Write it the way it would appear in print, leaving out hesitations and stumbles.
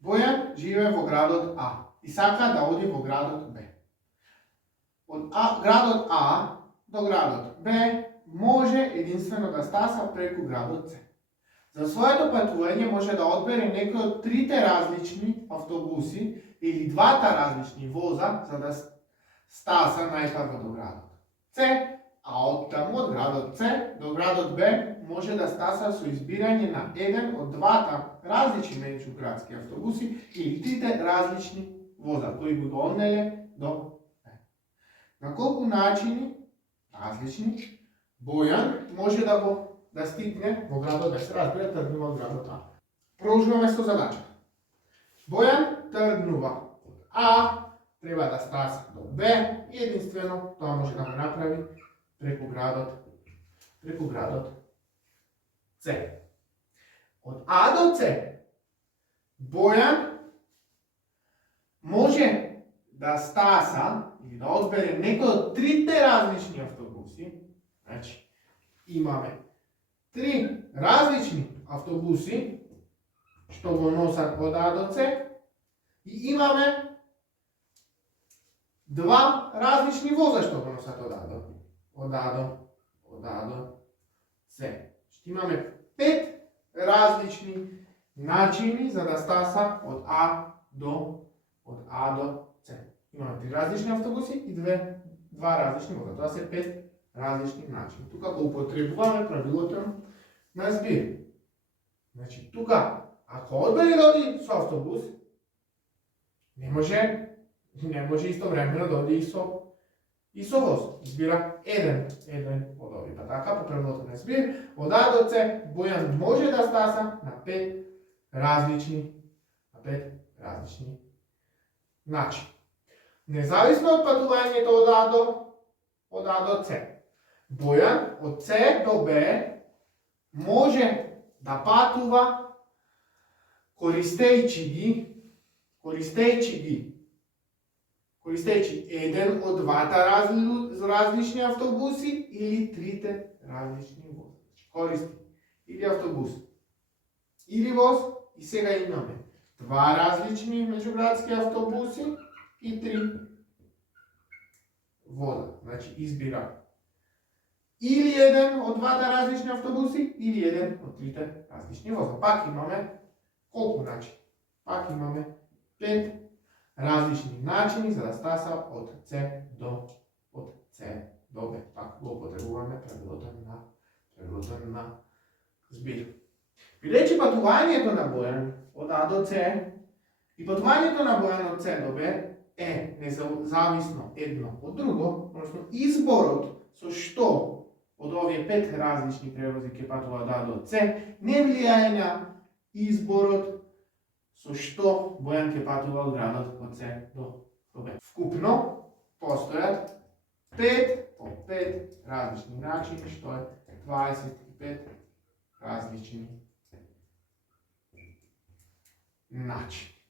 Bojan žive v gradu od A i saka da odi v grad od B. Grad od A do grada od B može jedinstveno da stasa preko grada od C. Za svoje potovanje može da odbere neko od 3 različni avtobusi ili 2 različni voza za da stasa najprvo do grada od C, a od tamo od grada od C do grada od B može da stasa su izbiranje na jedan od 2 različni međugradski avtobusi ili 3 različni voza koji bi ga odnele do B. Na koliko načini različni Bojan može da stigne v grad od B. Se razbira trdnuva od grada od A. Prouživаме со задача. Бојан тргнува од А, треба да стаса до Б и единствено тоа може да го направи преку градот С. Од А до С Бојан може да стаса или да одбере некој од 3 различни автобуси. Значи, имаме 3 различни автобуси што го носат од А до С и имаме 2 различни воза што го носат од А до С. Што имаме 5 различни начини за да стаса од А до С. Имаме 3 различни автобуси и 2 различни воза. Тоа се 5 различни начини. Тука го употребуваме правилото на збир. Значи, тука, ако одбери да оди со автобус, не може истовремено да оди и со воз. Избира еден од овие. Па така, по правилото на збир, од А до С, Бојан може да стаса на 5 различни начини. Независно од патувањето од А до С, Бојан од С до Б може да патува користејќи еден од 2 различни автобуси или 3 различни вози. Користи или автобус или воз и сега имаме 2 различни меѓуградски автобуси и 3 воза. Значи избира или еден од 2 различни автобуси или еден од 3 различни воза. Пак имаме колку начини? Пак имаме 5 различни начини за да стаса од С до Б. Пак го употребуваме правилото на збир. Бидејќи патувањето на Бојан од А до С и патувањето на Бојан од С до Б е независно едно од друго, односно изборот со што од овие 5 различни превози ќе патува од А до С не влијае на изборот со што Бојан ќе патува од градот од С до Б. Вкупно постојат 5 различни начини, што е 25 различни начини.